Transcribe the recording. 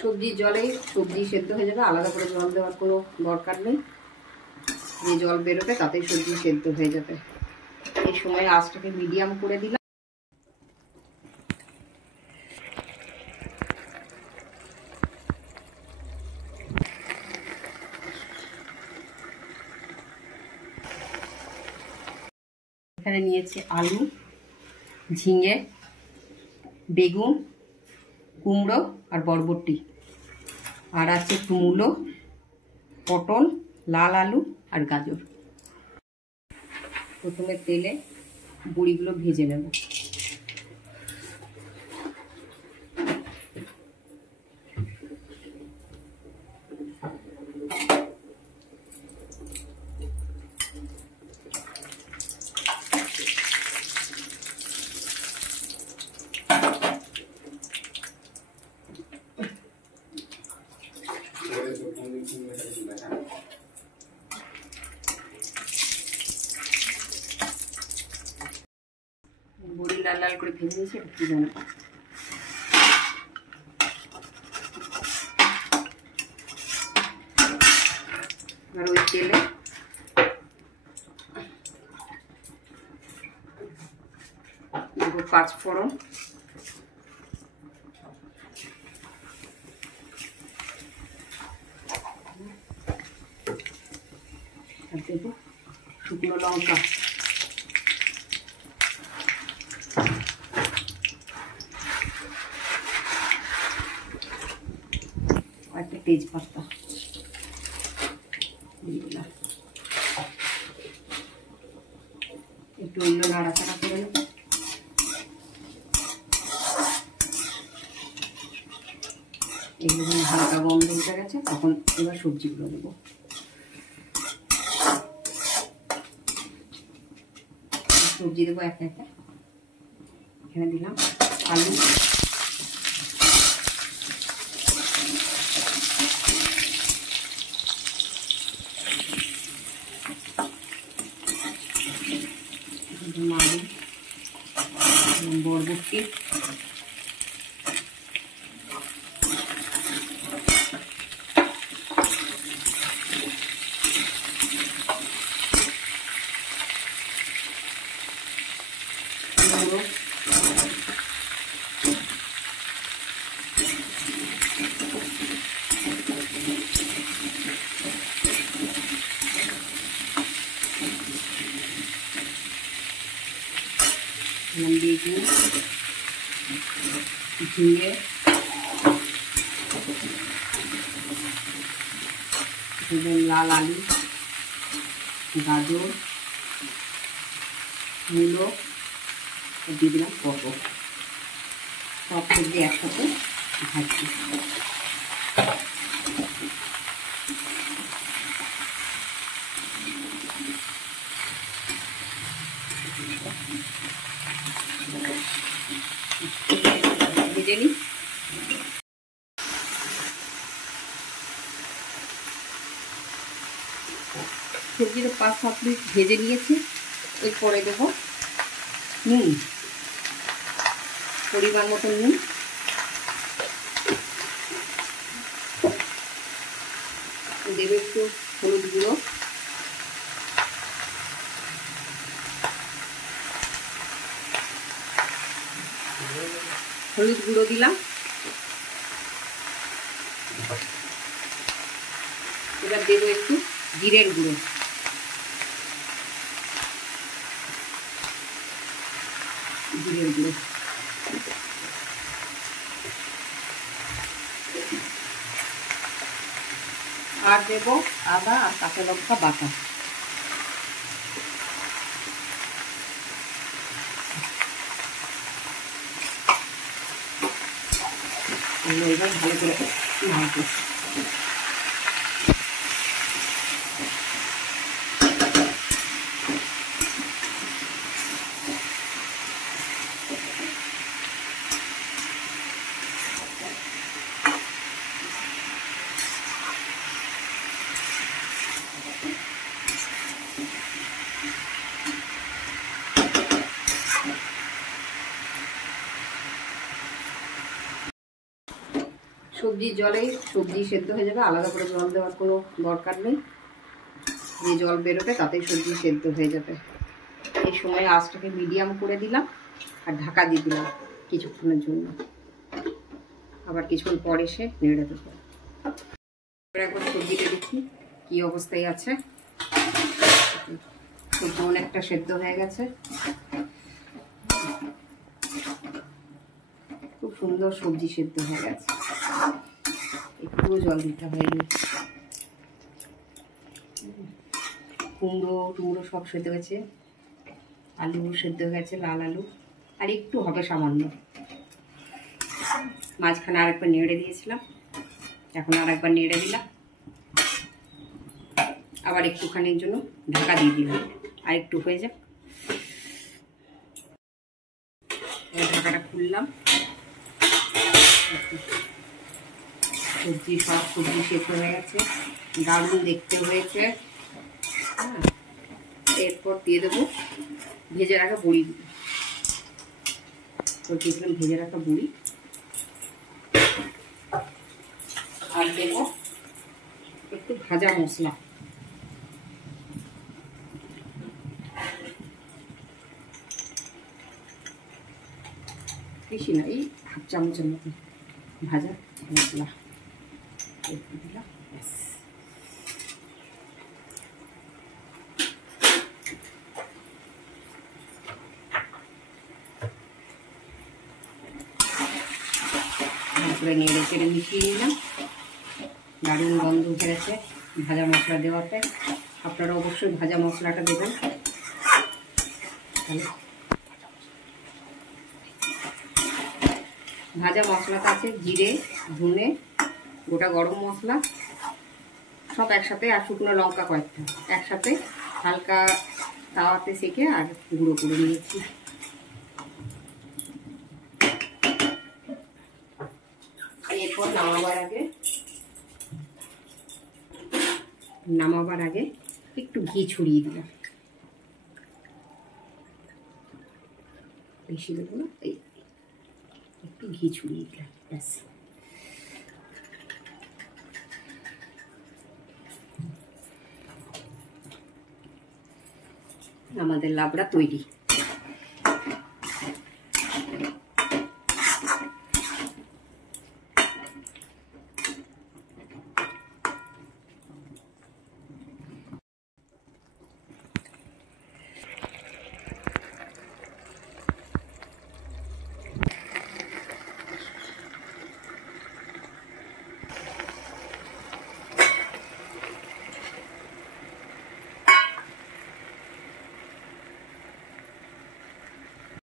সবজির জলে সবজি সেদ্ধ হয়ে যাবে, আলাদা করে জল দেওয়ার কোনো দরকার নেই। যে জল বেরোবে তাতেই সবজি সেদ্ধ হয়ে যাবে। এই সময় আঁচটাকে মিডিয়াম করে দিলাম। এখানে নিয়েছি আলু, ঝিঙে, বেগুন, কুমড়ো আর বরবটি, আর আছে একটু মূলো, পটল, লাল আলু আর গাজর। প্রথমে তেলে বড়িগুলো ভেজে নেব। বড়ি লাল লাল করে ভেজে নিয়েছি, এটা তুলে নেব। আর ওই তেলে দেবো 5 ফোড়ন, আর দেবো শুকনো লঙ্কা, একটা তেজপাতা দিয়ে দিলাম। একটু অন্য নাড়াচাড়া করে নেব। এগুলো হালকা গন্ধ উঠে গেছে, তখন এবার সবজিগুলো দেবো। সবজি দেবো একে একে। এখানে দিলাম আলু, আলু, বরবটি, কুমড়ো, বেগুন, ঝিঙে, লাল আলু, গাজর, মূলো, দিয়ে দিলাম পটল। সব সবজি একসাথে ভাজছি। ভেজে নিই। সবজিটা 5-7 মিনিট ভেজে নিয়েছি। এরপরে দেবো নুন, পরিমাণ মতো নুন, দেবো একটু হলুদ গুঁড়ো, হলুদ গুঁড়ো দিলাম। এবার দেবো একটু জিরের গুঁড়ো, জিরের গুঁড়ো, আর দেবো আদা আর কাঁচা লঙ্কা বাটা। এবার ভালো করে নাড়বো। সবজির জলেই সবজি সেদ্ধ হয়ে যাবে, আলাদা করে জল দেওয়ার কোনো দরকার নেই। যে জল বেরোবে তাতেই সবজি সেদ্ধ হয়ে যাবে। এই সময় আঁচটাকে মিডিয়াম করে দিলাম আর ঢাকা দিয়ে দিলাম কিছুক্ষণের জন্য। আবার কিছুক্ষণ পর এসে নেড়ে দেবো। একবার সবজিটা দেখি কি অবস্থায় আছে। সবজি অনেকটা সেদ্ধ হয়ে গেছে, খুব সুন্দর সবজি সেদ্ধ হয়ে গেছে। একটু জল দিতে হয়নি। কুমড়ো সব সেদ্ধ হয়েছে, আলু সেদ্ধ হয়ে গেছে, লাল আলু আর একটু হবে সামান্য। মাঝখানে আরেকবার নেড়ে দিয়েছিলাম, এখন আরেকবার নেড়ে দিলাম, আবার একটুখানির জন্য ঢাকা দিয়ে দিলাম। আর একটু হয়ে যাক, ঢাকাটা খুললাম। সব সবজি সেদ্ধ হয়ে গেছে, দারুণ দেখতে হয়েছে। এরপর দিয়ে দেবো ভেজে রাখা বড়ি। দিয়েছিলাম ভেজে রাখা বড়ি, আর দেবো একটু ভাজা মশলা। বেশি না, এই হাফ চামচের মতো ভাজা মশলা একটু দিলাম। তারপরে নেড়ে চেড়ে মিশিয়ে নিলাম। দারুণ গন্ধ উঠে গেছে ভাজা মশলা দেওয়াতে। আপনারা অবশ্যই ভাজা মশলাটা দেবেন। ভাজা মশলাটা আছে জিরে, ধনে, গোটা গরম মশলা সব একসাথে, আর শুকনো লঙ্কা কয়েকটা একসাথে হালকা তাওয়াতে সেঁকে আর গুঁড়ো করে নিয়েছি। এরপর নামাবার আগে একটু ঘি ছড়িয়ে দিলাম। বেশি দেবো না, এই একটু ঘি ছড়িয়ে দিলাম, ব্যাস। আমাদের লাবড়া তৈরি।